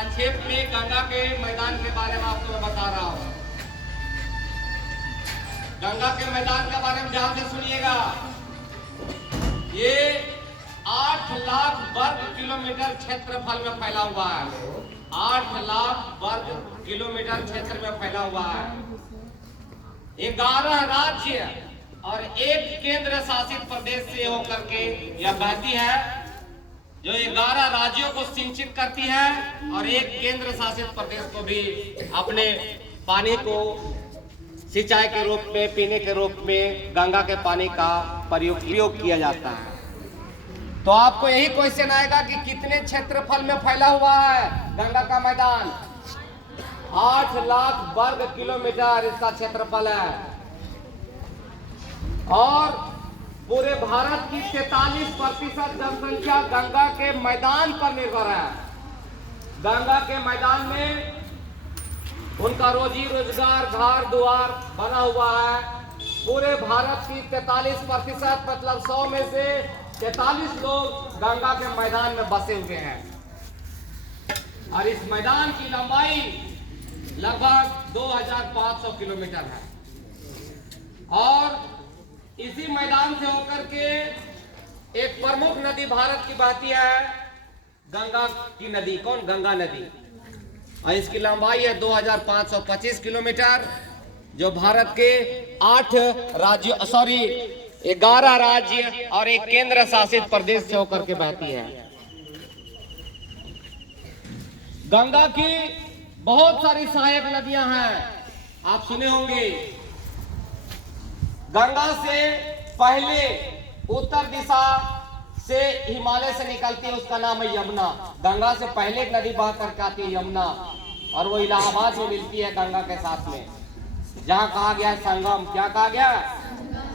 संक्षेप में गंगा के मैदान के बारे में आपको मैं बता रहा हूँ। गंगा के मैदान के बारे में ध्यान से सुनिएगा। ये 8 लाख वर्ग किलोमीटर क्षेत्रफल में फैला हुआ है। 8 लाख वर्ग किलोमीटर क्षेत्र में फैला हुआ है। 11 राज्य और 1 केंद्र शासित प्रदेश से होकर के यह बहती है, जो 11 राज्यों को सिंचित करती है और 1 केंद्र शासित प्रदेश को भी अपने पानी को सिंचाई के रूप में, पीने के रूप में गंगा के पानी का प्रयोग किया जाता है। तो आपको यही क्वेश्चन आएगा कि कितने क्षेत्रफल में फैला हुआ है गंगा का मैदान। 8 लाख वर्ग किलोमीटर इसका क्षेत्रफल है और पूरे भारत की 43% जनसंख्या गंगा के मैदान पर निर्भर है। गंगा के मैदान में उनका रोजी रोजगार, घर द्वार बना हुआ है। पूरे भारत की 43% मतलब 100 में से 43 लोग गंगा के मैदान में बसे हुए हैं और इस मैदान की लंबाई लगभग 2500 किलोमीटर है और इसी मैदान से होकर के एक प्रमुख नदी भारत की बहती है, गंगा की नदी। कौन? गंगा नदी। और इसकी लंबाई है 2525 किलोमीटर, जो भारत के 11 राज्य और 1 केंद्र शासित प्रदेश से होकर के बहती है। गंगा की बहुत सारी सहायक नदियां हैं, आप सुने होंगे। गंगा से पहले उत्तर दिशा से हिमालय से निकलती है, उसका नाम है यमुना। गंगा से पहले एक नदी बह करके आती है यमुना, और वो इलाहाबाद में मिलती है गंगा के साथ में, जहां कहा गया है संगम। क्या कहा गया?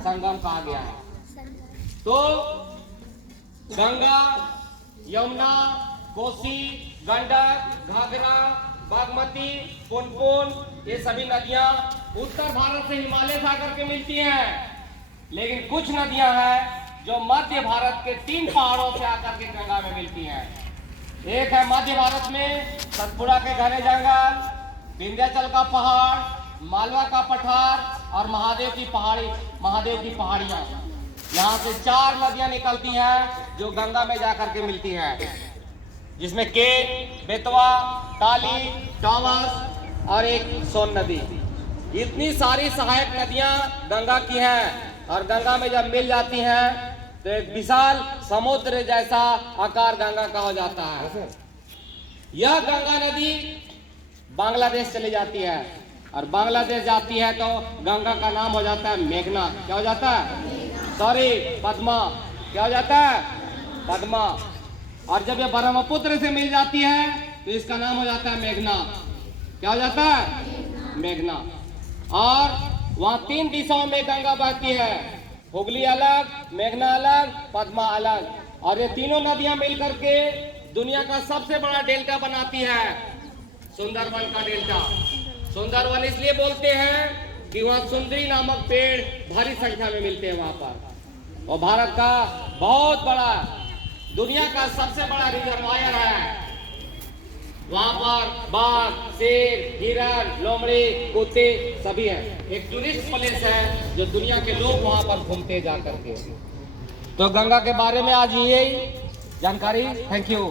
संगम कहा गया है। तो गंगा, यमुना, कोसी, गंडक, घाघरा, बागमती, पुनपुन, ये सभी नदियां उत्तर भारत से हिमालय से आकर के मिलती हैं। लेकिन कुछ नदियां हैं जो मध्य भारत के 3 पहाड़ों से आकर के गंगा में मिलती हैं। एक है मध्य भारत में सतपुड़ा के घने जंगल, विंध्याचल का पहाड़, मालवा का पठार और महादेव की पहाड़ियां। यहाँ से 4 नदियां निकलती हैं जो गंगा में जाकर के मिलती हैं, जिसमें केन, बेतवा, ताली, टावस और एक सोन नदी। इतनी सारी सहायक नदियां गंगा की हैं और गंगा में जब मिल जाती हैं तो एक विशाल समुद्र जैसा आकार गंगा का हो जाता है। यह गंगा नदी बांग्लादेश चली जाती है और बांग्लादेश जाती है तो गंगा का नाम हो जाता है मेघना। क्या हो जाता है? सॉरी, पद्मा। क्या हो जाता है? पद्मा। और जब ये ब्रह्मपुत्र से मिल जाती है तो इसका नाम हो जाता है मेघना। क्या हो जाता है? मेघना। और वहां 3 दिशाओं में गंगा बहती है, हुगली अलग, मेघना अलग, पद्मा अलग। और ये तीनों नदियां मिलकर के दुनिया का सबसे बड़ा डेल्टा बनाती है, सुंदरवन का डेल्टा। सुंदरवन इसलिए बोलते हैं कि वहाँ सुंदरी नामक पेड़ भारी संख्या में मिलते हैं वहां पर। और भारत का बहुत बड़ा, दुनिया का सबसे बड़ा रिजर्वायर है। वहां पर बाघ, शेर, हिरण, लोमड़ी, कुत्ते सभी हैं। एक टूरिस्ट प्लेस है जो दुनिया के लोग वहां पर घूमते जा करके। तो गंगा के बारे में आज यही जानकारी। Thank you.